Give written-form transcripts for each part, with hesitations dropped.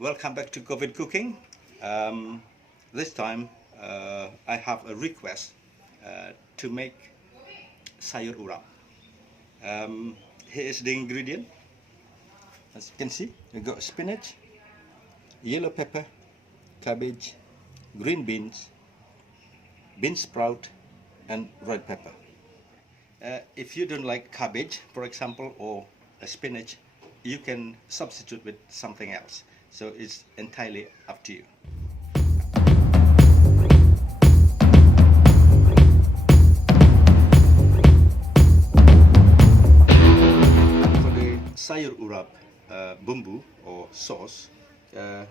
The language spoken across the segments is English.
Welcome back to COVID Cooking. This time I have a request to make Sayur Urap. Here is the ingredient. As you can see, we got spinach, yellow pepper, cabbage, green beans, bean sprout, and red pepper. If you don't like cabbage, for example, or spinach, you can substitute with something else. So it's entirely up to you. For the Sayur Urap bumbu or sauce,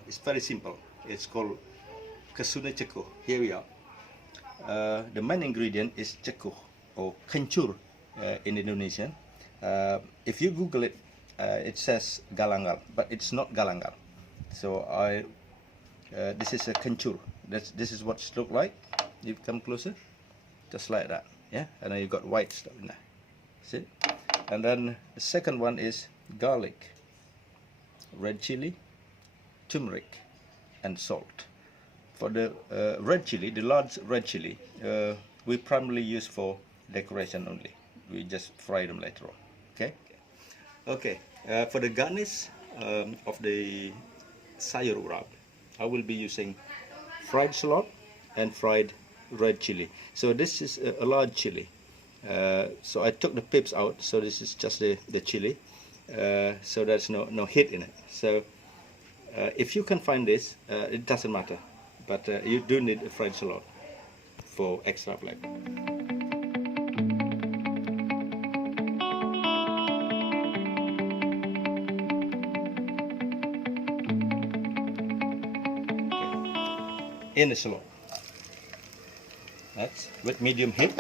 it's very simple. It's called kasuna cekuh. Here we are. The main ingredient is cekuh or kencur in Indonesian. If you Google it, it says galangal, but it's not galangal. So this is a kencur. This is what it looks like. You come closer, just like that. Yeah, and then you got white stuff in there. See? And then the second one is garlic, red chili, turmeric, and salt. For the red chili, the large red chili, we primarily use for decoration only. We just fry them later on. Okay. Okay. For the garnish of the Sayur Urap, I will be using fried shallot and fried red chili. So this is a large chili. So I took the pips out. So this is just the chili. So there's no heat in it. So if you can find this, it doesn't matter. But you do need a fried shallot for extra flavor. In the shallot. That's with medium heat.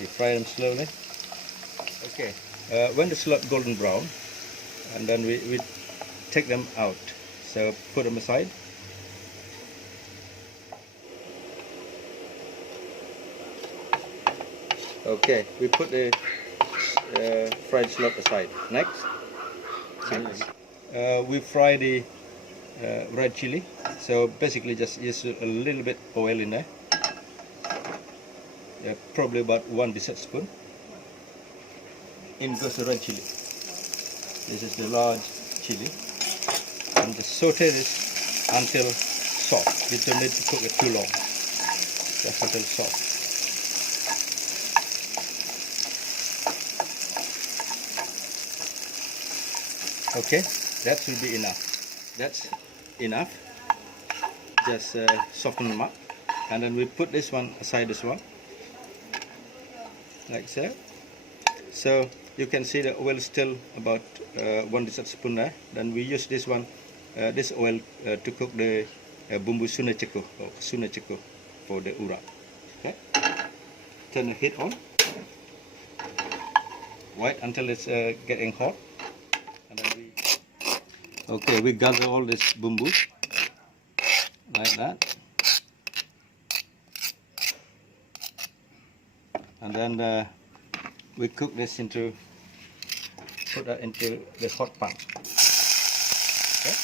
You fry them slowly. Okay. When the shallot golden brown, and then we take them out. So put them aside. Okay, we put the fried shallot aside. Next, we fry the red chili. So basically just use a little bit oil in there. Probably about 1 dessert spoon. In goes the red chili. This is the large chili. And just saute this until soft. You don't need to cook it too long. Just until soft. Okay, that should be enough. That's enough. Just soften them up. And then we put this one aside as well. Like so. So you can see the oil still about 1 dessert spoon there. Then we use this one, this oil to cook the bumbu suna cekuh or suna cekuh for the urap. Okay. Turn the heat on. Wait until it's getting hot. And then we gather all this bumbu like that. And then we cook this put that into the hot pan. Okay.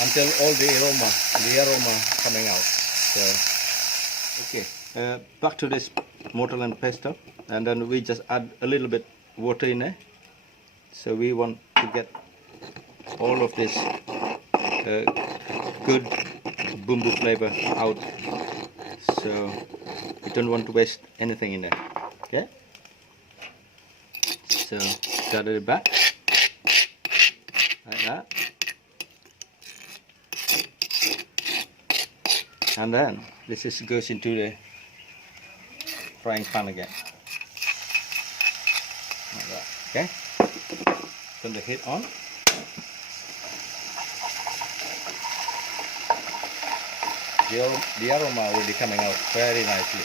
Until all the aroma coming out. So, okay, back to this mortar and pestle, and then we just add a little bit water in there. So we want to get all of this good bumbu flavor out, so we don't want to waste anything in there. Okay, so gather it back like that, and then this goes into the frying pan again like that. Okay, turn the heat on. The aroma will be coming out very nicely.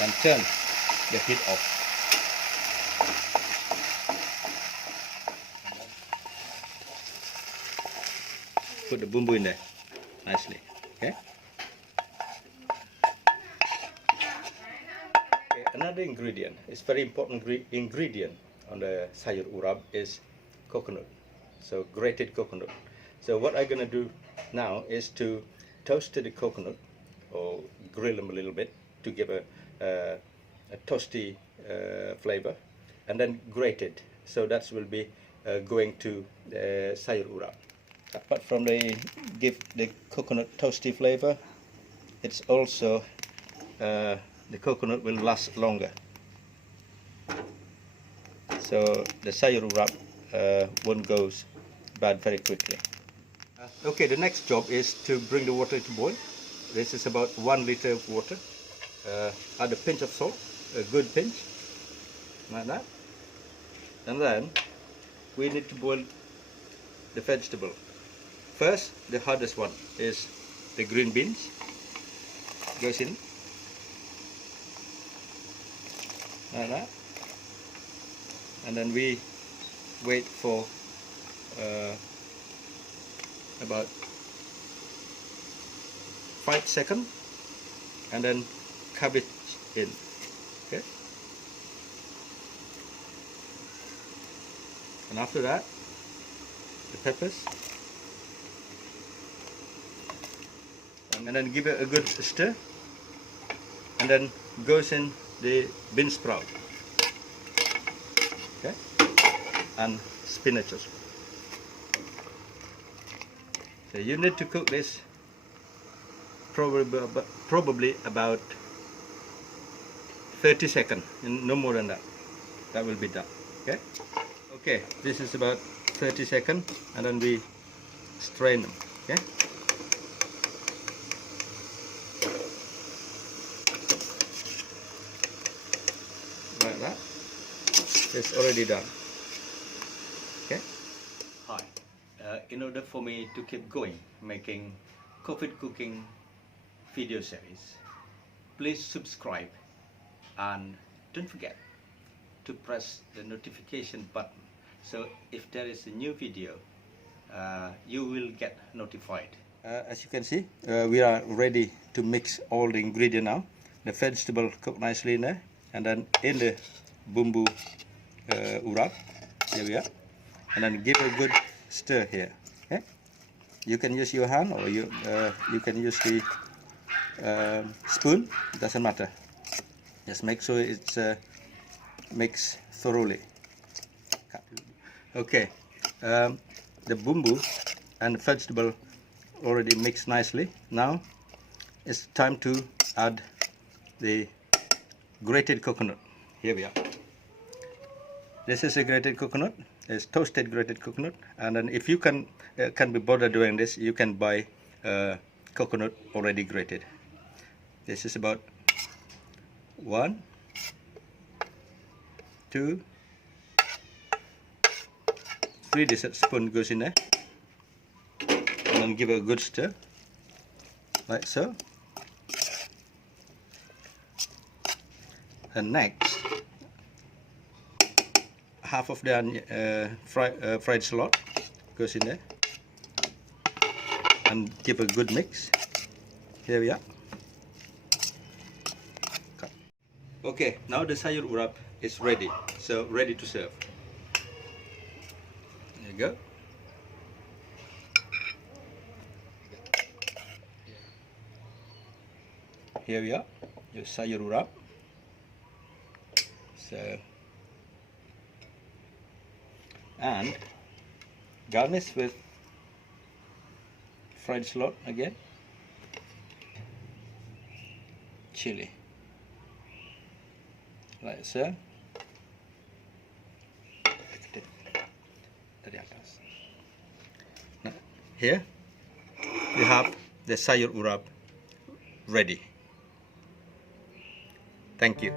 And turn the heat off. Put the bumbu in there nicely. Okay. Another ingredient, it's very important ingredient on the sayur urap is coconut. So grated coconut. So what I'm gonna do now is to toast the coconut or grill them a little bit to give a toasty flavor, and then grate it. So that will be going to the sayur urap. Apart from give the coconut toasty flavor, it's also the coconut will last longer. So the sayur urap won't go bad very quickly. Okay, the next job is to bring the water to boil. This is about 1 liter of water. Add a pinch of salt, a good pinch, like that. And then we need to boil the vegetable. First, the hardest one is the green beans. Goes in, like that. And then we wait for about 5 seconds, and then cabbage in. Okay. And after that, the peppers, and then give it a good stir, and then goes in the bean sprout, okay, and spinach also. So you need to cook this probably about 30 seconds, no more than that. That will be done. Okay. Okay, this is about 30 seconds, and then we strain them. Okay. Like that. It's already done. Okay. Hi. In order for me to keep going making COVID cooking video series, please subscribe and don't forget to press the notification button, so if there is a new video you will get notified. As you can see, we are ready to mix all the ingredients now. The vegetable cooked nicely in there, and then in the bumbu urap, here we are, and then give a good stir here. Okay? You can use your hand, or you can use the spoon, doesn't matter. Just make sure it's mixed thoroughly. Okay, the bumbu and the vegetable already mixed nicely. Now it's time to add the grated coconut. Here we are. This is a grated coconut. It's toasted grated coconut, and then if you can be bothered doing this, you can buy coconut already grated. This is about 1, 2, 3 tablespoons goes in there, and then give it a good stir, like so. And next, half of the fried shallot goes in there, and give a good mix. Here we are. Okay, now the sayur urap is ready, so ready to serve. There you go. Here we are, your sayur urap. So, and garnish with fried shallot again, chili, like so. Now, here we have the sayur urap ready. Thank you.